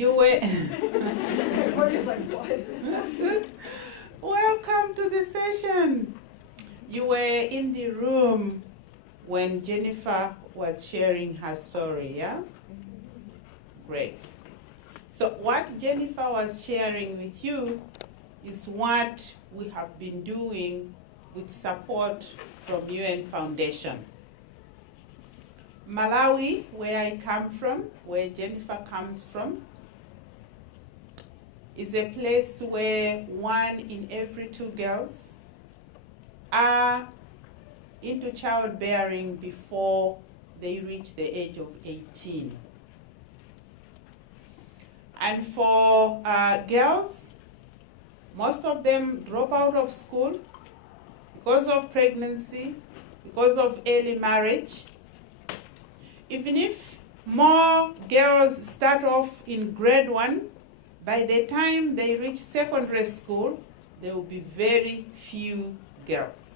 You were... Everybody's like, what? Welcome to the session. You were in the room when Jennifer was sharing her story, yeah? Great. So what Jennifer was sharing with you is what we have been doing with support from UN Foundation. Malawi, where I come from, where Jennifer comes from, is a place where 1 in every 2 girls are into childbearing before they reach the age of 18. And for girls, most of them drop out of school because of pregnancy, because of early marriage. Even if more girls start off in grade 1, by the time they reach secondary school, there will be very few girls.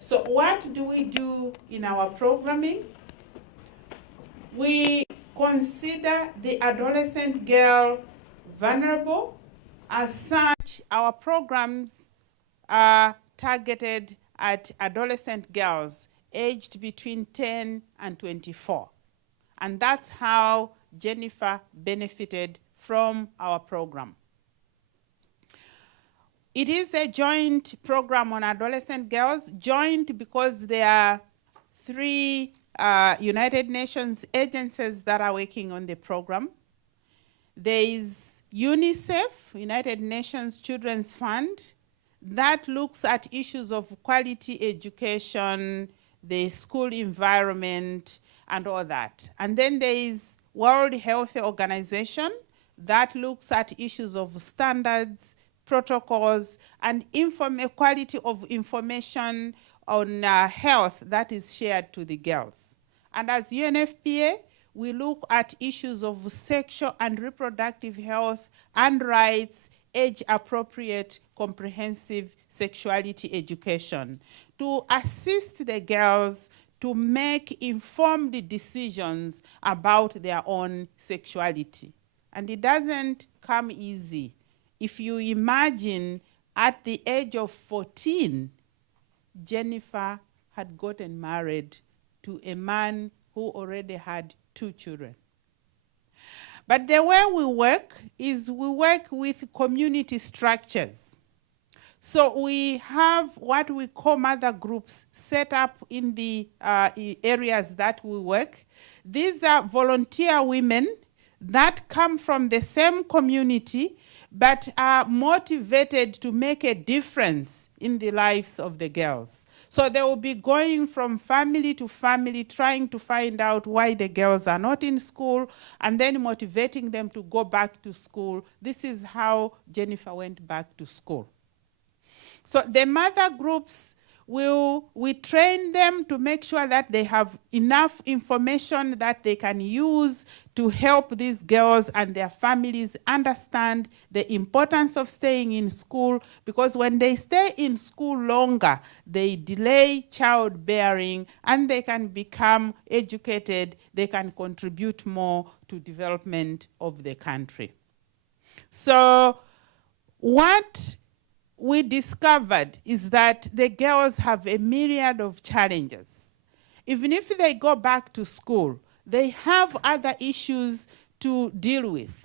So what do we do in our programming? We consider the adolescent girl vulnerable. As such, our programs are targeted at adolescent girls aged between 10 and 24. And that's how Jennifer benefited from our program. It is a joint program on adolescent girls, joint because there are 3 United Nations agencies that are working on the program. There is UNICEF, United Nations Children's Fund, that looks at issues of quality education, the school environment, and all that. And then there is World Health Organization that looks at issues of standards, protocols, and quality of information on health that is shared to the girls. And as UNFPA, we look at issues of sexual and reproductive health and rights, age-appropriate, comprehensive sexuality education to assist the girls to make informed decisions about their own sexuality. And it doesn't come easy. If you imagine at the age of 14, Jennifer had gotten married to a man who already had 2 children. But the way we work is we work with community structures. So we have what we call mother groups set up in the areas that we work. These are volunteer women that come from the same community but are motivated to make a difference in the lives of the girls. So they will be going from family to family, trying to find out why the girls are not in school, and then motivating them to go back to school. This is how Jennifer went back to school. So the mother groups, we train them to make sure that they have enough information that they can use to help these girls and their families understand the importance of staying in school, because when they stay in school longer, they delay childbearing and they can become educated, they can contribute more to development of the country. So what we discovered is that the girls have a myriad of challenges. Even if they go back to school, they have other issues to deal with,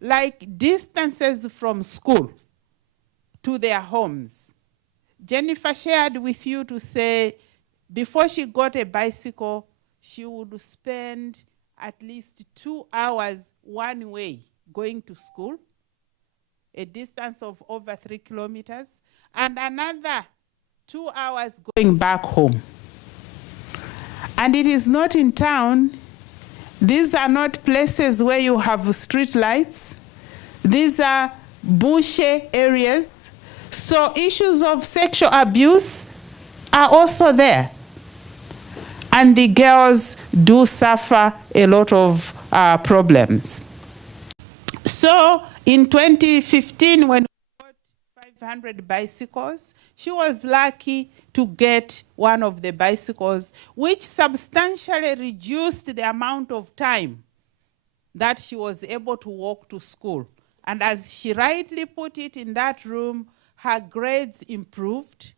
like distances from school to their homes. Jennifer shared with you to say before she got a bicycle, she would spend at least 2 hours one way going to school, a distance of over 3 kilometers, and another 2 hours going back home. And it is not in town. These are not places where you have street lights. These are bushy areas. So issues of sexual abuse are also there. And the girls do suffer a lot of problems. So in 2015, when we bought 500 bicycles, she was lucky to get one of the bicycles, which substantially reduced the amount of time that she was able to walk to school. And as she rightly put it, in that room, her grades improved,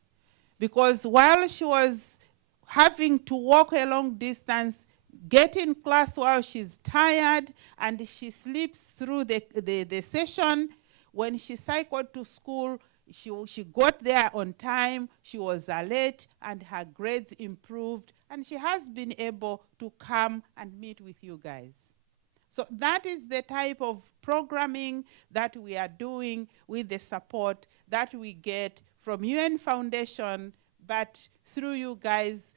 because while she was having to walk a long distance, get in class while she's tired and she sleeps through the session, when she cycled to school, she got there on time, she was alert, and her grades improved, and she has been able to come and meet with you guys. So that is the type of programming that we are doing with the support that we get from UN Foundation, but through you guys,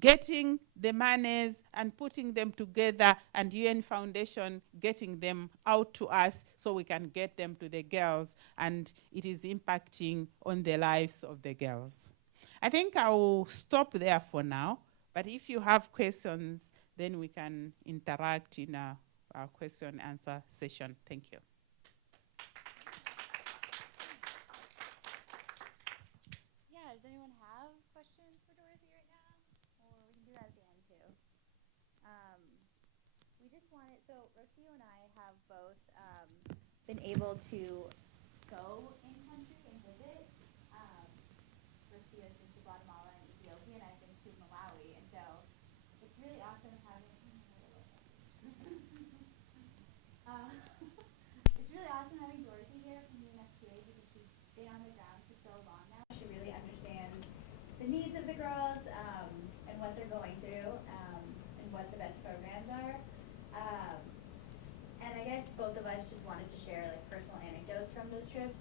getting the monies and putting them together, and UN Foundation getting them out to us so we can get them to the girls, and it is impacting on the lives of the girls. I think I will stop there for now, but if you have questions, then we can interact in our question and answer session. Thank you. Yeah, does anyone have questions for Dorothy right now? Or we can do that at the end too. We just wanted, so Rocío and I have both been able to go in country and visit. Rocío's been to Guatemala and Ethiopia, and I've been to Malawi, and so it's really awesome having it's really awesome having Dorothy here from UNFPA because she's been on the ground for so long now. She really understands the needs of the girls and what they're going through and what the best programs are. And I guess both of us just wanted to share like personal anecdotes from those trips.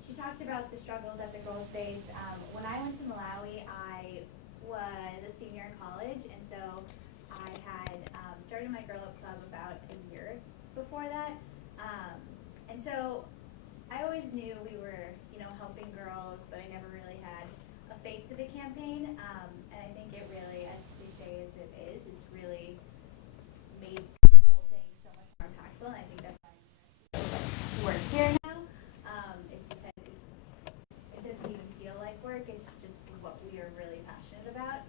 She talked about the struggles that the girls faced. When I went to Malawi, I was a senior in college, and so I had started my Girl Up Club about a year before that. And so I always knew we were, helping girls, but I never really had a face to the campaign. And I think it really, as cliche as it is, it's really made the whole thing so much more impactful. And I think that's why work here now. Is because it doesn't even feel like work. It's just what we are really passionate about.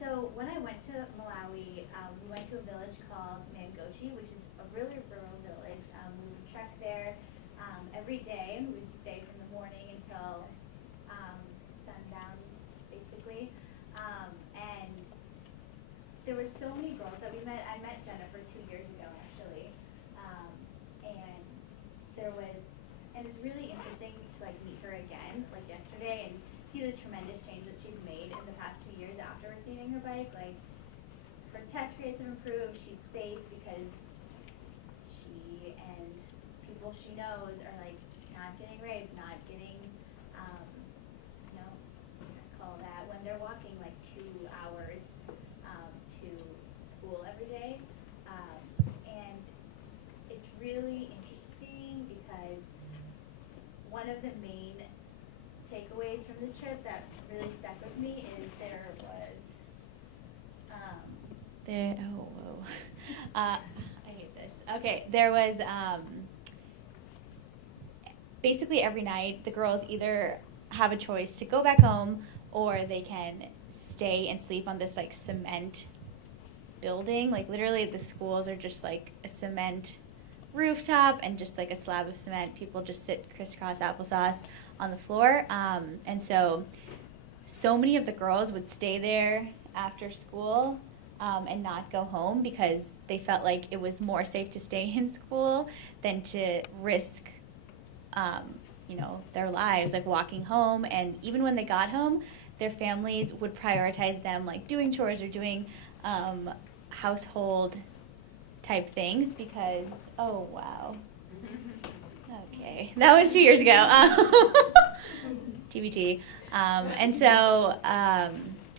So when I went to Malawi, we went to a village called Mangochi, which is a really rural village. We would trek there every day. We'd stay from the morning until sundown, basically. And there were so many girls that we met. I met Jennifer 2 years ago, actually. And it's really interesting to meet her again, yesterday, and see the tremendous change that she's made in the past 2 years after receiving her bike. Her test grades have improved. She's safe because she and people she knows are not getting raped, not getting, call that when they're walking 2 hours to school every day. And it's really interesting because one of the main takeaways from this trip that really stuck with me is there was I hate this. Okay, there was basically every night the girls either have a choice to go back home or they can stay and sleep on this cement building. Literally the schools are just a cement rooftop and just a slab of cement. People just sit crisscross applesauce on the floor. And so many of the girls would stay there after school and not go home because they felt like it was more safe to stay in school than to risk, their lives, walking home. And even when they got home, their families would prioritize them, doing chores or doing household type things because, oh, wow. Okay, that was 2 years ago. TBT.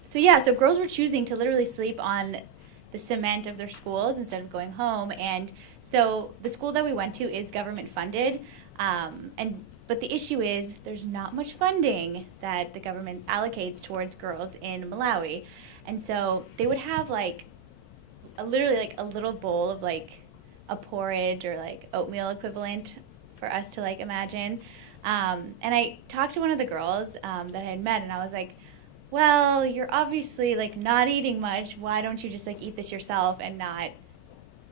So girls were choosing to literally sleep on the cement of their schools instead of going home. And so the school that we went to is government funded. But the issue is there's not much funding that the government allocates towards girls in Malawi. And so they would have literally a little bowl of a porridge or oatmeal equivalent for us to imagine. And I talked to one of the girls that I had met, and I was like, well, you're obviously like not eating much. Why don't you just like eat this yourself and not,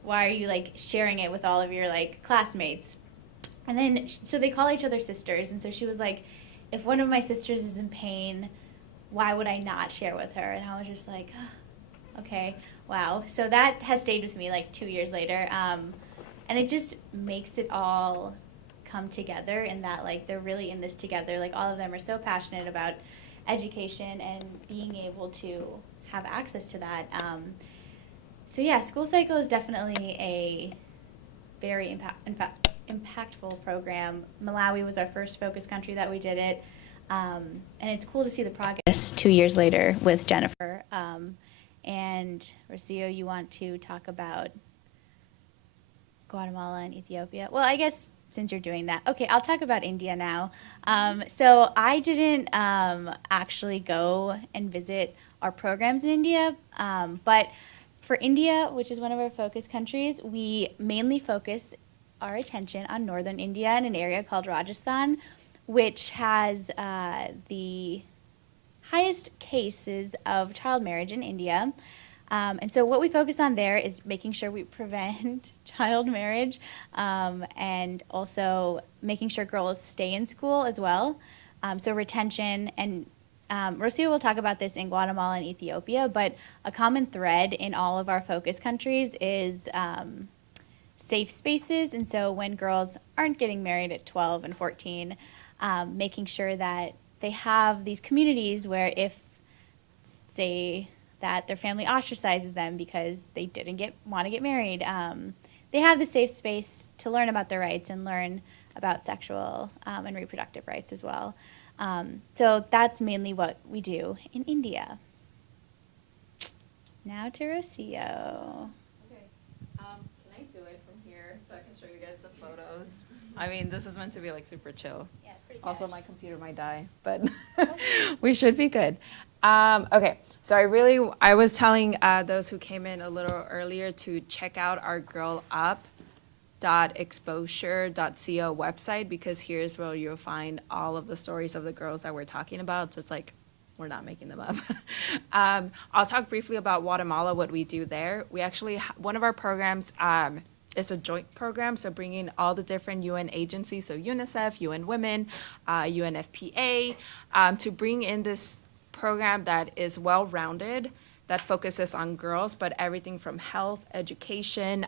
why are you like sharing it with all of your like classmates? And then, so they call each other sisters. And so she was like, if one of my sisters is in pain, why would I not share with her? And I was just like, oh, okay, wow. So that has stayed with me like 2 years later. And it just makes it all come together in that like they're really in this together. Like all of them are so passionate about education and being able to have access to that. So yeah, School Cycle is definitely a very impactful program. Malawi was our first focus country that we did it. And it's cool to see the progress 2 years later with Jennifer. And Rocío, you want to talk about Guatemala and Ethiopia? Well, I guess since you're doing that. Okay, I'll talk about India now. So I didn't actually go and visit our programs in India, but for India, which is one of our focus countries, we mainly focus our attention on northern India in an area called Rajasthan, which has the highest cases of child marriage in India. And so what we focus on there is making sure we prevent child marriage and also making sure girls stay in school as well. So retention, and Rocío will talk about this in Guatemala and Ethiopia, but a common thread in all of our focus countries is safe spaces. And so when girls aren't getting married at 12 and 14, making sure that they have these communities where if, say, that their family ostracizes them because they didn't want to get married, they have the safe space to learn about their rights and learn about sexual and reproductive rights as well. So that's mainly what we do in India. Now to Rocío. Okay, can I do it from here so I can show you guys the photos? I mean, this is meant to be like super chill. Yeah, it's pretty Also, cash. my computer might die, but we should be good. Okay, so I was telling those who came in a little earlier to check out our girlup.exposure.co website, because here's where you'll find all of the stories of the girls that we're talking about. So it's like, we're not making them up. I'll talk briefly about Guatemala, what we do there. We actually, one of our programs, it's a joint program, so bringing all the different UN agencies, so UNICEF, UN Women, UNFPA, to bring in this program that is well-rounded, that focuses on girls, but everything from health, education,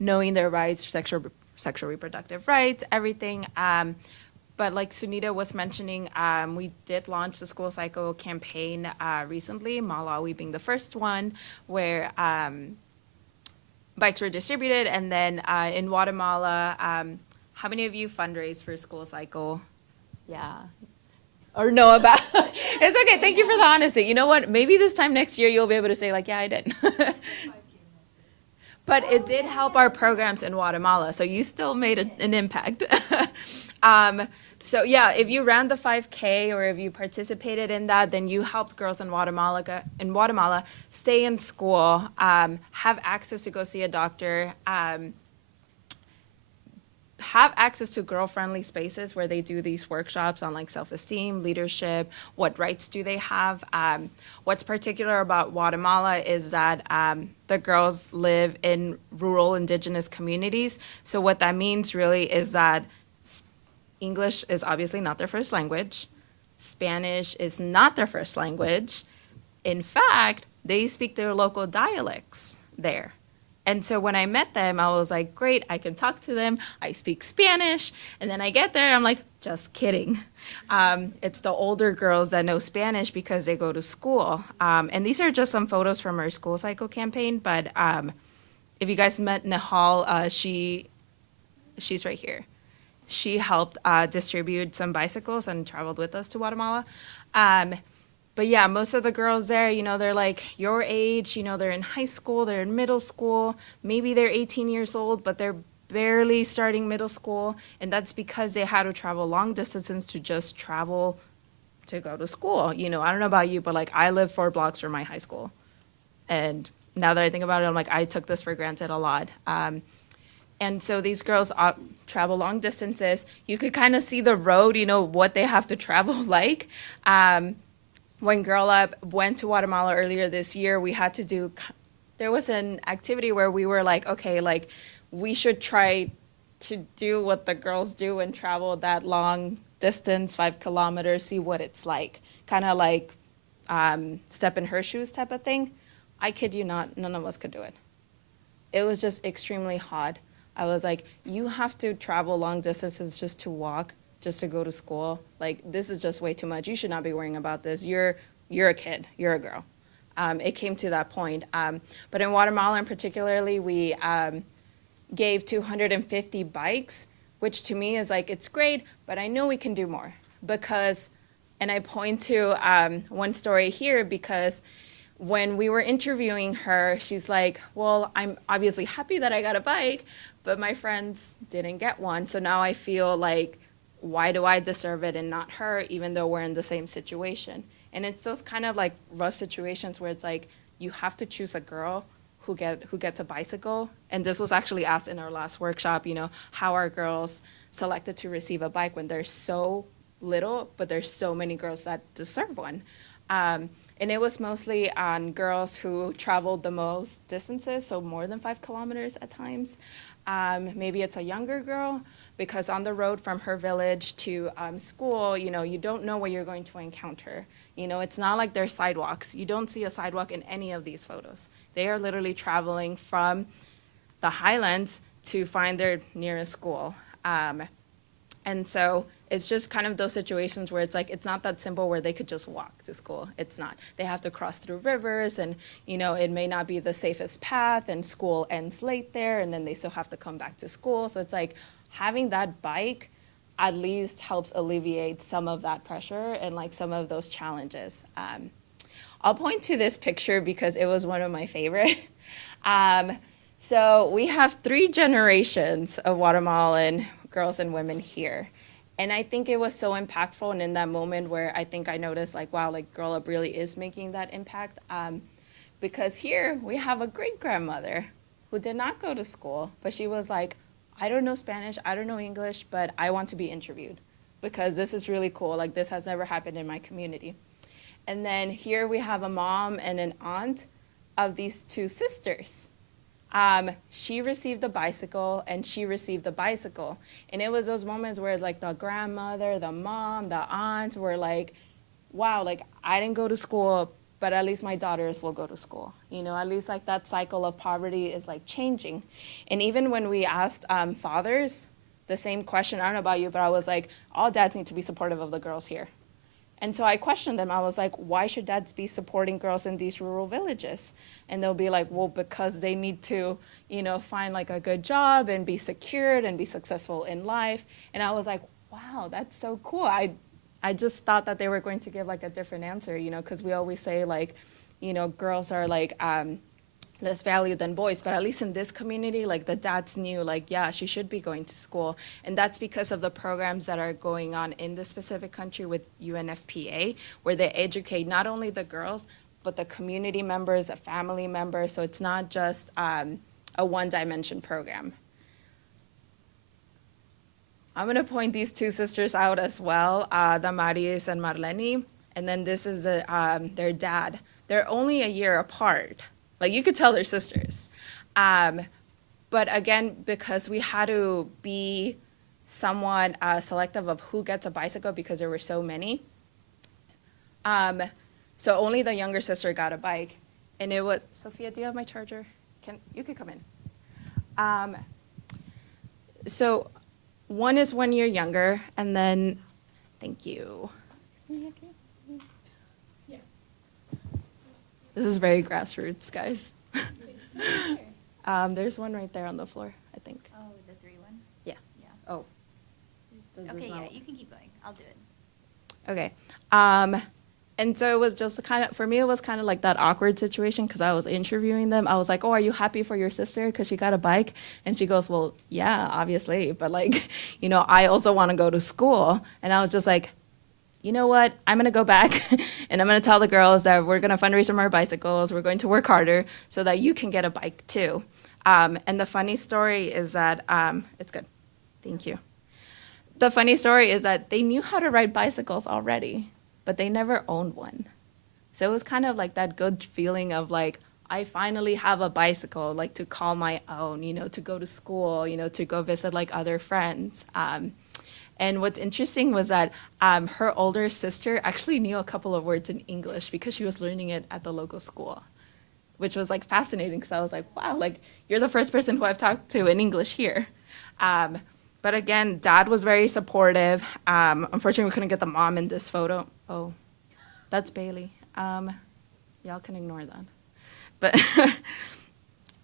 knowing their rights, sexual reproductive rights, everything. But like Sunita was mentioning, we did launch the School Cycle campaign recently, Malawi being the first one, where bikes were distributed, and then in Guatemala, how many of you fundraised for School Cycle? Yeah. Or know about? It's okay. Thank you for the honesty. You know what? Maybe this time next year you'll be able to say like, yeah, I did. But it did help our programs in Guatemala, so you still made an impact. So yeah, if you ran the 5K or if you participated in that, then you helped girls in Guatemala stay in school, have access to go see a doctor, have access to girl-friendly spaces where they do these workshops on like self-esteem, leadership, what rights do they have. What's particular about Guatemala is that the girls live in rural indigenous communities. So what that means really is that English is obviously not their first language. Spanish is not their first language. In fact, they speak their local dialects there. And so when I met them, I was like, great, I can talk to them. I speak Spanish. And then I get there, I'm like, just kidding. It's the older girls that know Spanish because they go to school. And these are just some photos from our School Cycle campaign. But if you guys met Nihal, she's right here. She helped distribute some bicycles and traveled with us to Guatemala. But yeah, most of the girls there, you know, they're like your age, you know, they're in high school, they're in middle school, maybe they're 18 years old, but they're barely starting middle school. And that's because they had to travel long distances to just travel to go to school. You know, I don't know about you, but like I live 4 blocks from my high school. And now that I think about it, I'm like, I took this for granted a lot. And so these girls travel long distances. You could kind of see the road, you know, what they have to travel like. when Girl Up went to Guatemala earlier this year, we had to do, there was an activity where we were like, okay, like we should try to do what the girls do and travel that long distance, 5 kilometers, see what it's like. Kind of like step in her shoes type of thing. I kid you not, none of us could do it. It was just extremely hot. I was like, you have to travel long distances just to walk, just to go to school. Like, this is just way too much. You should not be worrying about this. You're a kid, you're a girl. It came to that point. But in Guatemala in particularly, we gave 250 bikes, which to me is like, it's great, but I know we can do more. Because, and I point to one story here because when we were interviewing her, she's like, well, I'm obviously happy that I got a bike, but my friends didn't get one. So now I feel like, why do I deserve it and not her, even though we're in the same situation? And it's those kind of like rough situations where it's like, you have to choose a girl who gets a bicycle. And this was actually asked in our last workshop, you know, how are girls selected to receive a bike when there's so little, but there's so many girls that deserve one. And it was mostly on girls who traveled the most distances, so more than 5 kilometers at times. Maybe it's a younger girl, because on the road from her village to school, you know, you don't know what you're going to encounter. You know, it's not like there's sidewalks. You don't see a sidewalk in any of these photos. They are literally traveling from the highlands to find their nearest school. And so it's just kind of those situations where it's like, it's not that simple where they could just walk to school. It's not. They have to cross through rivers and, you know, it may not be the safest path and school ends late there and then they still have to come back to school. So it's like having that bike at least helps alleviate some of that pressure and like some of those challenges. I'll point to this picture because it was one of my favorite. So we have 3 generations of Guatemalan girls and women here. And I think it was so impactful, and in that moment where I think I noticed like, wow, like Girl Up really is making that impact. Because here we have a great-grandmother who did not go to school, but she was like, I don't know Spanish, I don't know English, but I want to be interviewed because this is really cool. Like this has never happened in my community. And then here we have a mom and an aunt of these 2 sisters. She received the bicycle and she received the bicycle. And it was those moments where like the grandmother, the mom, the aunt were like, wow, like I didn't go to school, but at least my daughters will go to school. You know, at least like that cycle of poverty is like changing. And even when we asked fathers the same question, I don't know about you, but I was like, all dads need to be supportive of the girls here. And so I questioned them. I was like, why should dads be supporting girls in these rural villages? And they'll be like, well, because they need to, you know, find like a good job and be secured and be successful in life. And I was like, wow, that's so cool. I just thought that they were going to give like a different answer, you know, because we always say like, you know, girls are like less valued than boys, but at least in this community, like the dads knew like, yeah, she should be going to school. And that's because of the programs that are going on in this specific country with UNFPA, where they educate not only the girls, but the community members, the family members. So it's not just a one-dimension program. I'm gonna point these 2 sisters out as well, Damaris and Marlene. And then this is their dad. They're only a year apart. Like you could tell they're sisters. But again, because we had to be somewhat selective of who gets a bicycle because there were so many. So only the younger sister got a bike. And it was, Sophia, do you have my charger? You could come in. So one is 1 year younger, and then, thank you. This is very grassroots, guys. There's one right there on the floor, I think. Oh, the 3 one? Yeah. Yeah. Oh. Does Okay, this yeah, not- you can keep going. I'll do it. Okay. And so it was just kind of, for me, it was kind of like that awkward situation because I was interviewing them. I was like, oh, are you happy for your sister because she got a bike? And she goes, well, yeah, obviously. But like, you know, I also want to go to school. And I was just like, you know what, I'm gonna go back and I'm gonna tell the girls that we're gonna fundraise for more bicycles, we're going to work harder so that you can get a bike too. And the funny story is that, it's good, thank you. The funny story is that they knew how to ride bicycles already, but they never owned one. So it was kind of like that good feeling of like, I finally have a bicycle, like to call my own, you know, to go to school, you know, to go visit like other friends. And what's interesting was that her older sister actually knew a couple of words in English because she was learning it at the local school, which was like fascinating because I was like, wow, like you're the first person who I've talked to in English here. But again, Dad was very supportive. Unfortunately, we couldn't get the mom in this photo. Oh, that's Bailey. Y'all can ignore that. But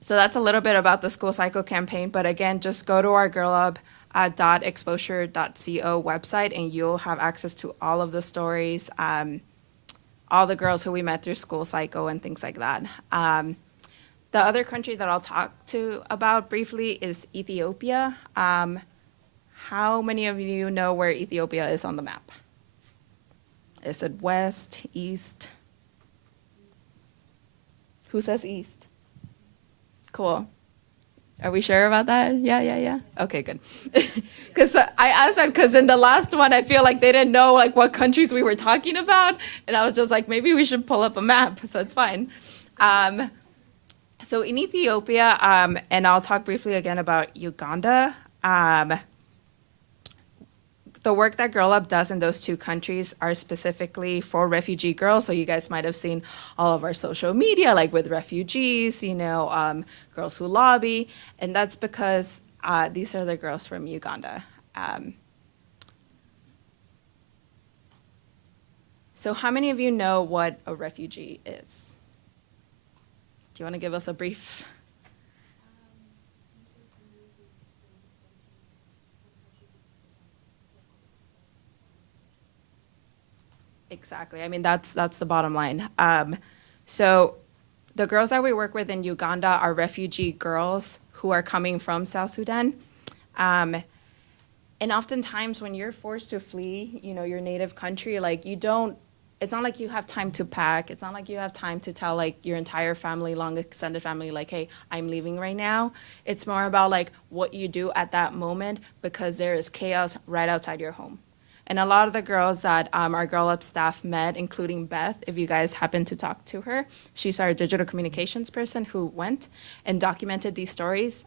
so that's a little bit about the School Cycle campaign. But again, just go to our girlup.exposure.co website and you'll have access to all of the stories, all the girls who we met through School Cycle and things like that. The other country that I'll talk about briefly is Ethiopia. How many of you know where Ethiopia is on the map? Is it west, east? Who says east? Cool. Are we sure about that? Yeah. Okay, good. Because I asked that because in the last one, I feel like they didn't know like what countries we were talking about. And I was just like, maybe we should pull up a map, so it's fine. So in Ethiopia, and I'll talk briefly again about Uganda, the work that Girl Up does in those two countries are specifically for refugee girls. So you guys might have seen all of our social media, like with refugees, you know, Girls Who Lobby. And that's because these are the girls from Uganda. So how many of you know what a refugee is? Do you want to give us a brief? Exactly. I mean, that's the bottom line. So the girls that we work with in Uganda are refugee girls who are coming from South Sudan. And oftentimes when you're forced to flee, you know, your native country, like it's not like you have time to pack. It's not like you have time to tell like your entire family, long extended family, like, hey, I'm leaving right now. It's more about like what you do at that moment because there is chaos right outside your home. And a lot of the girls that our Girl Up staff met, including Beth, if you guys happen to talk to her, she's our digital communications person who went and documented these stories.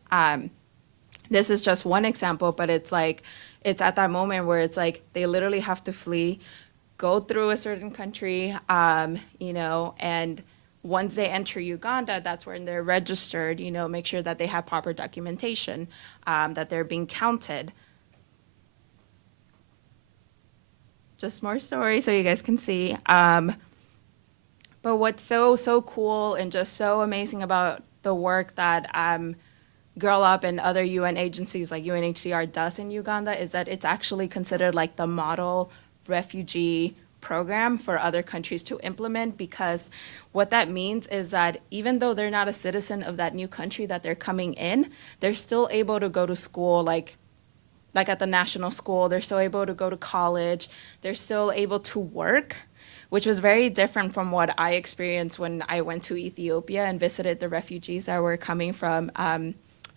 This is just one example, but it's like, it's at that moment where it's like they literally have to flee, go through a certain country, you know, and once they enter Uganda, that's when they're registered, you know, make sure that they have proper documentation, that they're being counted. Just more stories so you guys can see. But what's so cool and just so amazing about the work that Girl Up and other UN agencies like UNHCR does in Uganda is that it's actually considered like the model refugee program for other countries to implement, because what that means is that even though they're not a citizen of that new country that they're coming in, they're still able to go to school like at the national school, they're still able to go to college, they're still able to work, which was very different from what I experienced when I went to Ethiopia and visited the refugees that were coming from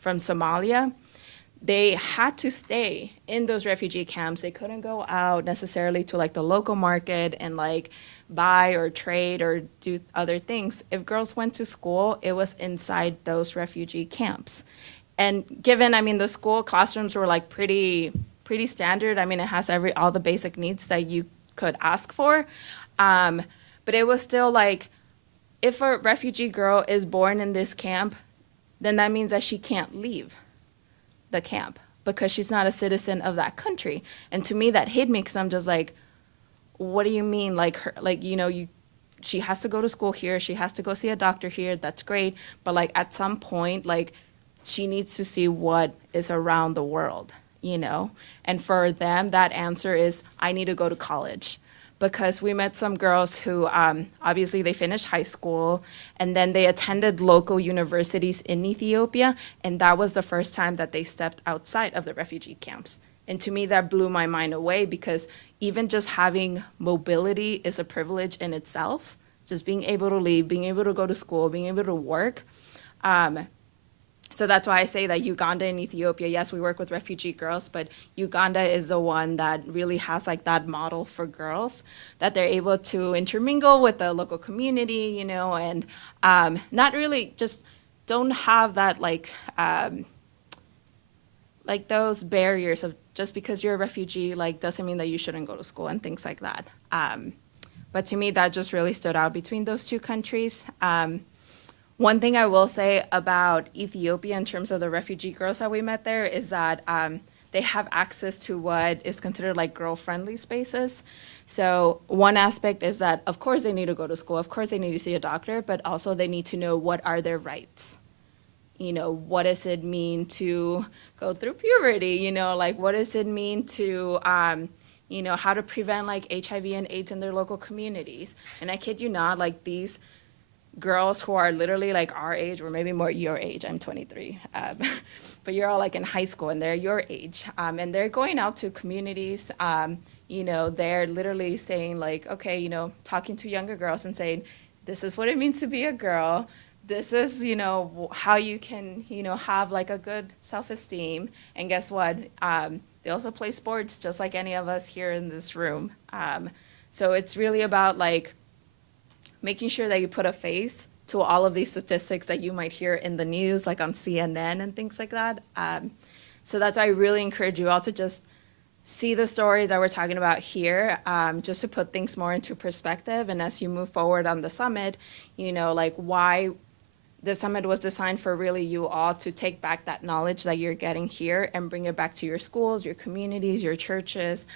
Somalia. They had to stay in those refugee camps. They couldn't go out necessarily to like the local market and like buy or trade or do other things. If girls went to school, it was inside those refugee camps. And given, I mean, the school classrooms were like pretty standard. I mean, it has all the basic needs that you could ask for. But it was still like, if a refugee girl is born in this camp, then that means that she can't leave the camp because she's not a citizen of that country. And to me, that hit me because I'm just like, what do you mean? Like, she has to go to school here. She has to go see a doctor here. That's great. But like at some point, like, she needs to see what is around the world, you know? And for them, that answer is, I need to go to college. Because we met some girls who, obviously they finished high school, and then they attended local universities in Ethiopia, and that was the first time that they stepped outside of the refugee camps. And to me, that blew my mind away, because even just having mobility is a privilege in itself. Just being able to leave, being able to go to school, being able to work. So that's why I say that Uganda and Ethiopia, yes, we work with refugee girls, but Uganda is the one that really has like that model for girls, that they're able to intermingle with the local community, you know, and not really just don't have that like those barriers of just because you're a refugee, like doesn't mean that you shouldn't go to school and things like that. But to me, that just really stood out between those two countries. One thing I will say about Ethiopia in terms of the refugee girls that we met there is that they have access to what is considered like girl-friendly spaces. So one aspect is that, of course, they need to go to school. Of course, they need to see a doctor, but also they need to know what are their rights. You know, what does it mean to go through puberty? You know, like what does it mean to, you know, how to prevent like HIV and AIDS in their local communities? And I kid you not, like these girls who are literally like our age, or maybe more your age, I'm 23, but you're all like in high school and they're your age, and they're going out to communities, you know, they're literally saying like, okay, you know, talking to younger girls and saying, this is what it means to be a girl, this is, you know, how you can, you know, have like a good self-esteem, and guess what, they also play sports just like any of us here in this room, so it's really about like making sure that you put a face to all of these statistics that you might hear in the news, like on CNN and things like that. So that's why I really encourage you all to just see the stories that we're talking about here, just to put things more into perspective. And as you move forward on the summit, you know, like why the summit was designed for really you all to take back that knowledge that you're getting here and bring it back to your schools, your communities, your churches,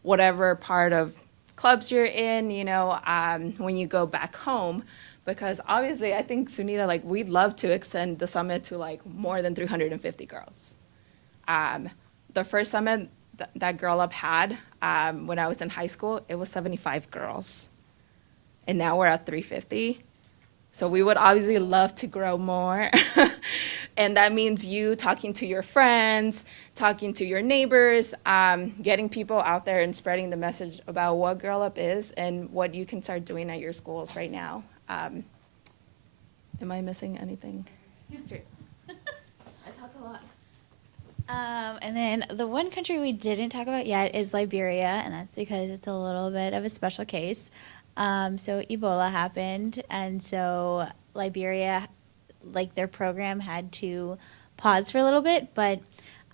whatever part of clubs you're in, you know, when you go back home, because obviously I think, Sunita, like we'd love to extend the summit to like more than 350 girls. The first summit that Girl Up had when I was in high school, it was 75 girls. And now we're at 350. So we would obviously love to grow more. And that means you talking to your friends, talking to your neighbors, getting people out there and spreading the message about what Girl Up is and what you can start doing at your schools right now. Am I missing anything? I talk a lot. And then the one country we didn't talk about yet is Liberia, and that's because it's a little bit of a special case. So Ebola happened, and so Liberia, like their program had to pause for a little bit, but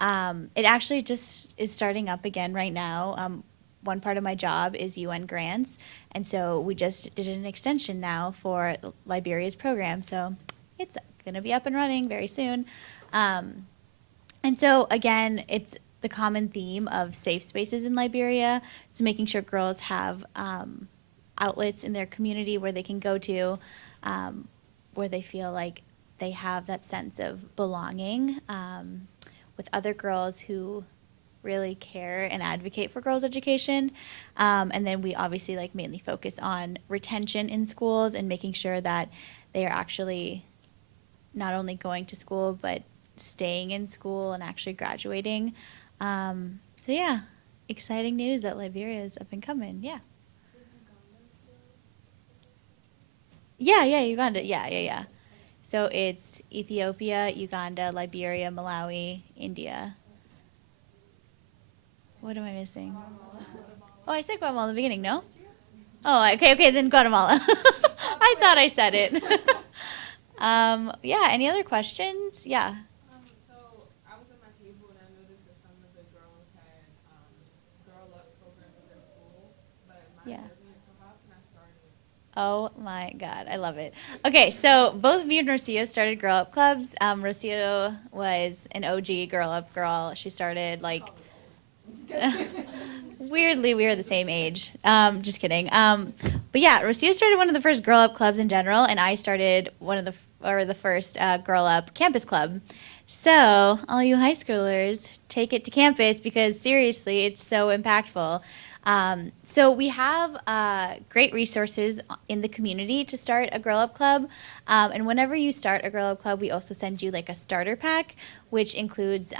it actually just is starting up again right now. One part of my job is UN grants, and so we just did an extension now for Liberia's program, so it's going to be up and running very soon. And so again, it's the common theme of safe spaces in Liberia, so making sure girls have outlets in their community where they can go to, where they feel like they have that sense of belonging with other girls who really care and advocate for girls' education. And then we obviously like mainly focus on retention in schools and making sure that they are actually not only going to school, but staying in school and actually graduating. So yeah, exciting news that Liberia is up and coming, yeah. Yeah, Uganda. Yeah. So it's Ethiopia, Uganda, Liberia, Malawi, India. What am I missing? Oh, I said Guatemala in the beginning, no? Oh, okay, then Guatemala. I thought I said it. Yeah, any other questions? Yeah. So I was at my table and I noticed that some of the girls had Girl Up programs at their school, but mine Yeah. doesn't. So how can I start it? Oh my God, I love it. Okay, so both me and Rocío started Girl Up clubs. Rocío was an OG Girl Up girl. She started like, weirdly, we were the same age. Just kidding. But yeah, Rocío started one of the first Girl Up clubs in general, and I started the first Girl Up campus club. So all you high schoolers, take it to campus because seriously, it's so impactful. So we have great resources in the community to start a Girl Up Club. And whenever you start a Girl Up Club, we also send you like a starter pack, which includes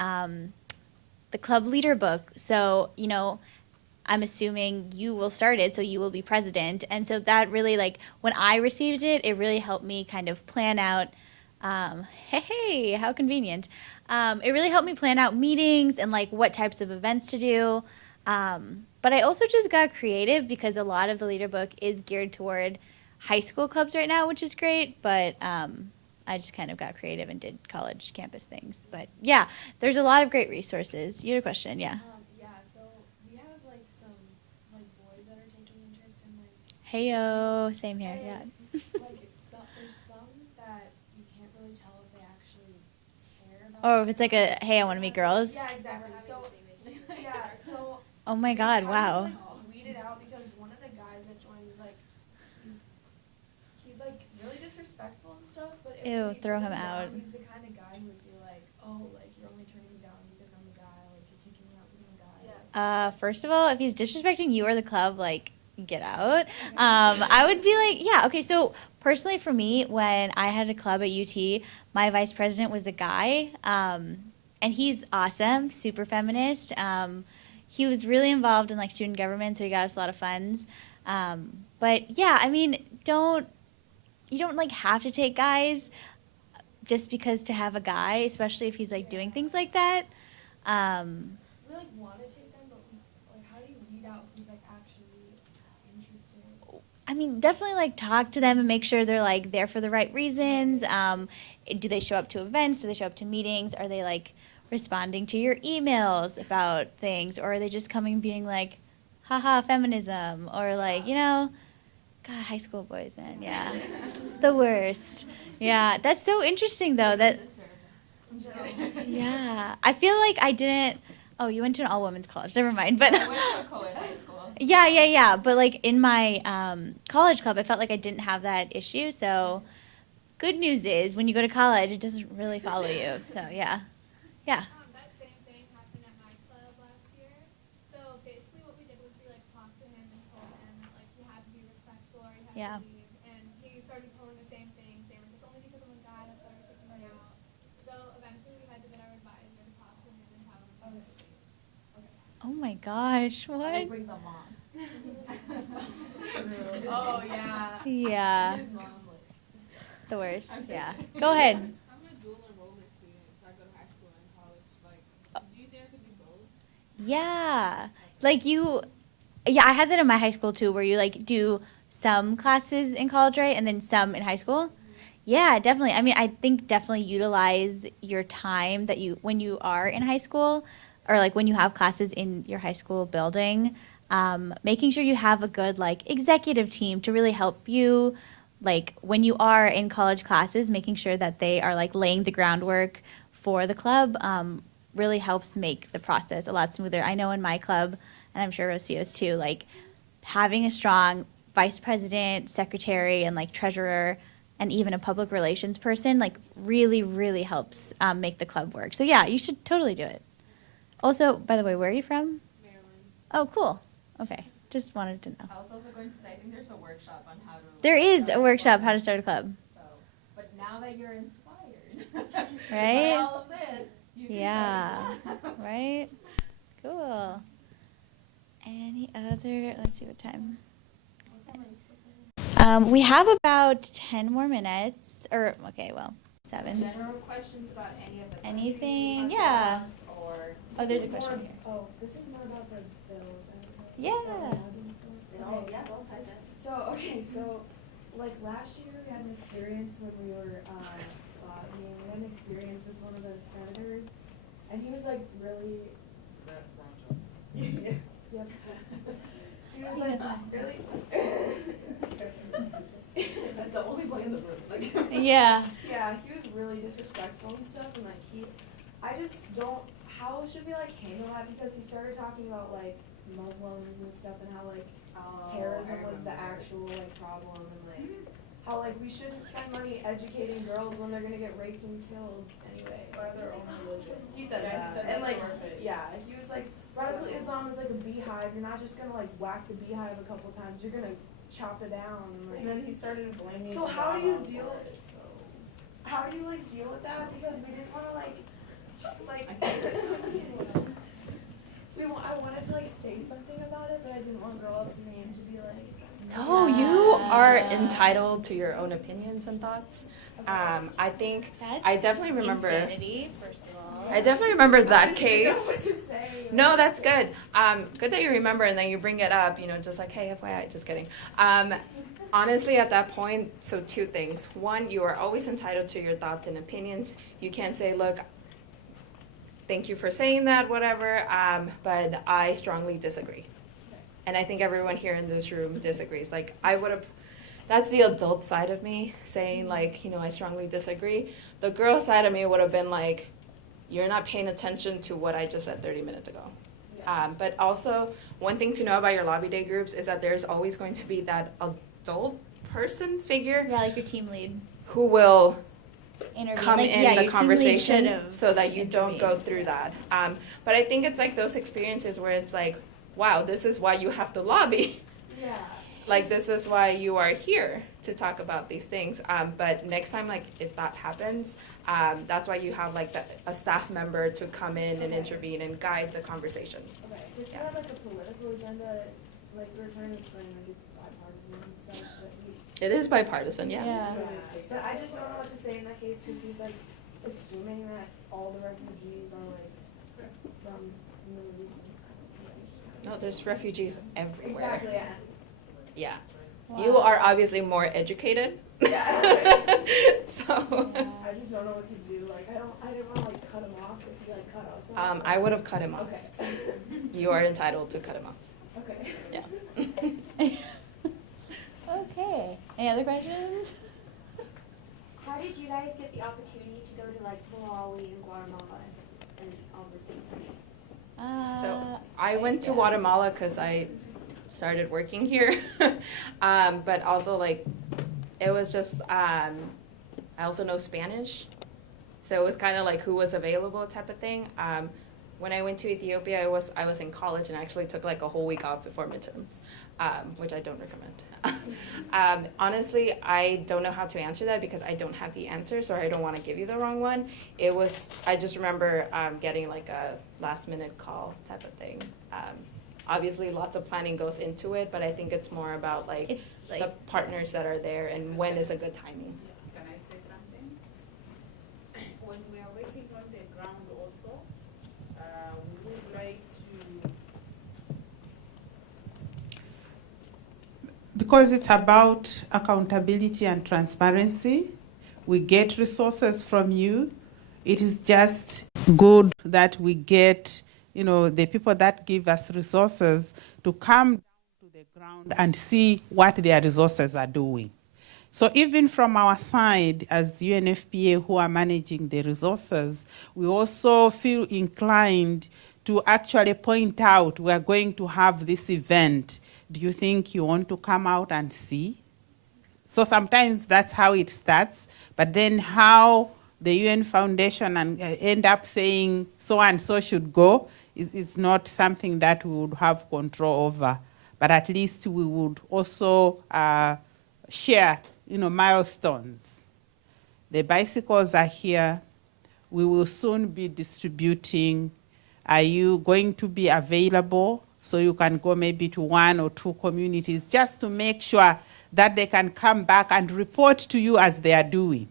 the club leader book. So, you know, I'm assuming you will start it, so you will be president. And so that really, like, when I received it, it really helped me kind of plan out Hey, how convenient. It really helped me plan out meetings and like what types of events to do. But I also just got creative because a lot of the leader book is geared toward high school clubs right now, which is great. But I just kind of got creative and did college campus things. But yeah, there's a lot of great resources. You had a question, yeah. Yeah, so we have like some like boys that are taking interest in like Heyo, same here, yeah. like there's some that you can't really tell if they actually care about. Or if it's like a, hey, I want to meet girls. Yeah, exactly. So yeah, so Oh my God, wow. Like, weeded out because one of the guys that joined was like he's like really disrespectful and stuff, but if Ew, we throw turn him out. He's the kind of guy who would be like, oh, like you're only turning me down because I'm a guy, like you're kicking me out because I'm a guy. First of all, if he's disrespecting you or the club, like, get out. I would be like, yeah, okay, so personally for me, when I had a club at UT, my vice president was a guy, and he's awesome, super feminist. He was really involved in like student government, so he got us a lot of funds. But yeah, I mean, you don't like have to take guys just because to have a guy, especially if he's like doing things like that. We like want to take them, but like how do you weed out who's like actually interested? I mean, definitely like talk to them and make sure they're like there for the right reasons. Do they show up to events? Do they show up to meetings? Are they like responding to your emails about things? Or are they just coming being like, haha, feminism? Or like, you know, God, high school boys, man, yeah. The worst. Yeah, that's so interesting though. That yeah, I feel like I didn't. Oh, you went to an all-women's college. Never mind. But I went to a co-ed high school. yeah. But like in my college club, I felt like I didn't have that issue. So good news is when you go to college, it doesn't really follow you. So yeah. That same thing happened at my club last year. So basically what we did was we like talked to him and told him that like he had to be respectful or he had Yeah. to leave. And he started pulling the same thing, saying like it's only because I'm a guy that's why you're kicking me out. So eventually we had to get our advisor to talk to him and tell him to leave. Oh my gosh, what? Bring them on. Oh yeah. Yeah, His mom like. the worst. Yeah. Go ahead. I'm a dual enrollment student, so I go to high school and college. Like, do you think I could do both? Yeah. Like yeah, I had that in my high school too, where you like do some classes in college, right? And then some in high school. Yeah, definitely. I mean, I think definitely utilize your time that when you are in high school or like when you have classes in your high school building, making sure you have a good like executive team to really help you like when you are in college classes, making sure that they are like laying the groundwork for the club really helps make the process a lot smoother. I know in my club, and I'm sure Rocío's too, like having a strong vice president, secretary, and like treasurer, and even a public relations person, like really, really helps make the club work. So yeah, you should totally do it. Also, by the way, where are you from? Maryland. Oh, cool. Okay, just wanted to know. I was also going to say, I think there's a workshop on how to. There is start a workshop, how to start a club. So, but now that you're inspired, Right? by all of this, you can Yeah, start a club. right? Cool. Any other, let's see what time. We have about 10 more minutes, or, okay, well, 7. General questions about any of the Anything, yeah. or Oh, there's a question here. Oh, this is more about the bills. Yeah. oh yeah, well, I said. So like last year we had an experience when we were lobbying. We had an experience with one of the senators, and he was like really. Yep. He was like really. That's the only boy in the room. Like. Yeah. Yeah, he was really disrespectful and stuff, and like I just don't. How should we like handle that? Because he started talking about like Muslims and stuff, and how like terrorism was the actual like problem, and like how like we shouldn't spend money educating girls when they're gonna get raped and killed anyway. By their own religion. He said Yeah, that, he said and that like to our face. yeah, he was like radical Islam is like a beehive. You're not just gonna like whack the beehive a couple times. You're gonna chop it down and like. And then he started blaming. So how do you deal? with it? So. How do you like deal with that? Because we didn't want to like I wanted to like say something about it, but I didn't want girl up's name to be like. No, you are entitled to your own opinions and thoughts. I think That's I definitely remember. insanity, first of all. I definitely remember that case. What to say. No, that's good. Good that you remember and then you bring it up, just like, hey, FYI, just kidding. Honestly, at that point, so two things. One, you are always entitled to your thoughts and opinions. You can't say, look, thank you for saying that, whatever, but I strongly disagree. And I think everyone here in this room disagrees. Like, that's the adult side of me saying, like, I strongly disagree. The girl side of me would have been like, you're not paying attention to what I just said 30 minutes ago. But also, one thing to know about your lobby day groups is that there's always going to be that adult person figure Yeah, like your team lead. who will Intervene. come Like, in yeah, the your team lead conversation should've so that you don't go intervened. through that. But I think it's like those experiences where it's like, wow, this is why you have to lobby. Yeah. Like, this is why you are here to talk about these things. But next time, like, if that happens, that's why you have, like, a staff member to come in and intervene and guide the conversation. Okay, does you have like a political agenda, like we were trying to explain, like it's bipartisan and stuff, but It is bipartisan, yeah. Yeah. but I just don't know what to say in that case, cause he's like assuming that all the refugees are like from the Middle East. No, there's refugees everywhere. Exactly, yeah. Yeah. Wow. You are obviously more educated. Yeah. So, I just don't know what to do, like I didn't wanna like cut him off if he like cut us off. I would have cut him off. Okay. You are entitled to cut him off. Okay. Yeah. Okay. Any other questions? How did you guys get the opportunity to go to like Malawi and Guatemala and all those different countries? So I went to Guatemala because I started working here, but also like it was just I also know Spanish, so it was kind of like who was available type of thing. When I went to Ethiopia, I was in college and I actually took like a whole week off before midterms, which I don't recommend. Honestly, I don't know how to answer that because I don't have the answers, or I don't want to give you the wrong one. I just remember getting like a last minute call type of thing. Obviously, lots of planning goes into it, but I think it's more about like It's like the partners that are there and when is a good timing. Can I say something? When we are working on the ground also, we would like to, Because it's about accountability and transparency, we get resources from you. It is just good that we get, the people that give us resources to come down to the ground and see what their resources are doing. So even from our side, as UNFPA who are managing the resources, we also feel inclined to actually point out, we are going to have this event. Do you think you want to come out and see? So sometimes that's how it starts, but then how the UN Foundation end up saying so and so should go is not something that we would have control over. But at least we would also share, milestones. The bicycles are here. We will soon be distributing. Are you going to be available so you can go maybe to 1 or 2 communities just to make sure that they can come back and report to you as they are doing?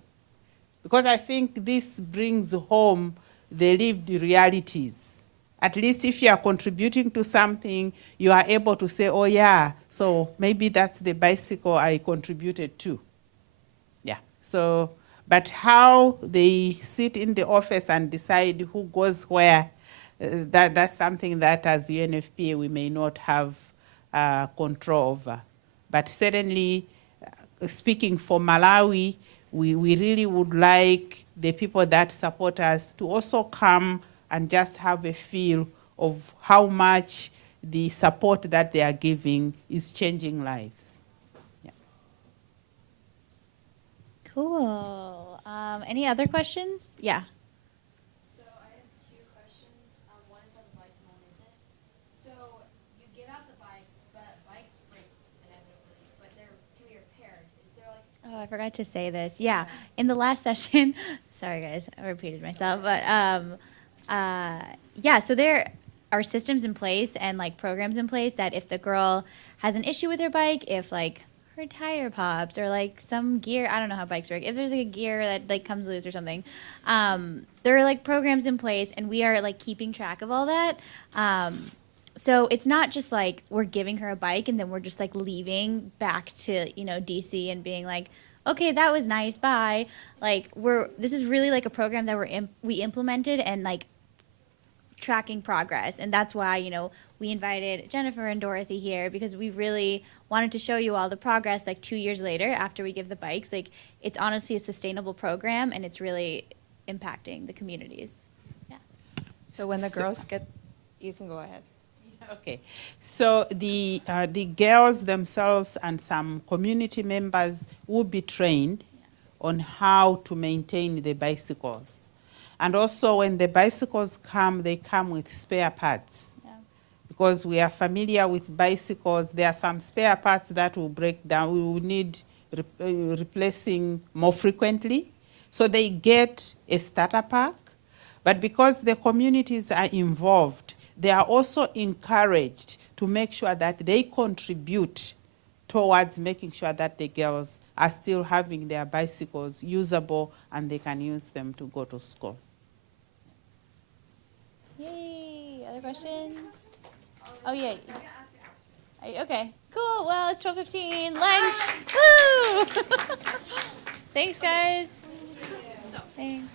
Because I think this brings home the lived realities. At least if you are contributing to something, you are able to say, oh yeah, so maybe that's the bicycle I contributed to. Yeah, so, but how they sit in the office and decide who goes where, that's something that as UNFPA we may not have control over. But certainly, speaking for Malawi, we really would like the people that support us to also come and just have a feel of how much the support that they are giving is changing lives. Yeah. Cool. Any other questions? Yeah. So I have 2 questions. One is how the bikes and one isn't. So you give out the bikes, but bikes break inevitably, but they're 2-year paired. Is there like Oh, I forgot to say this. Yeah, in the last session, sorry guys, I repeated myself, but yeah, so there are systems in place and like programs in place that if the girl has an issue with her bike, if like her tire pops or like some gear. I don't know how bikes work. If there's like a gear that like comes loose or something, there are like programs in place, and we are like keeping track of all that. So it's not just like we're giving her a bike and then we're just like leaving back to, you know, DC and being like, okay, that was nice, bye. Like this is really like a program that we implemented and like tracking progress. And that's why, you know, we invited Jennifer and Dorothy here because we really wanted to show you all the progress like 2 years later after we give the bikes. Like it's honestly a sustainable program and it's really impacting the communities. Yeah. So when the girls get, you can go ahead. Okay, so the girls themselves and some community members will be trained on how to maintain the bicycles. And also when the bicycles come, they come with spare parts. Yeah. Because we are familiar with bicycles, there are some spare parts that will break down. We will need replacing more frequently. So they get a starter pack, but because the communities are involved, they are also encouraged to make sure that they contribute towards making sure that the girls are still having their bicycles usable and they can use them to go to school. Yay! Other questions? Oh yeah. Okay. Cool. Well, it's 12:15. Lunch. Woo! Thanks, guys. Thanks.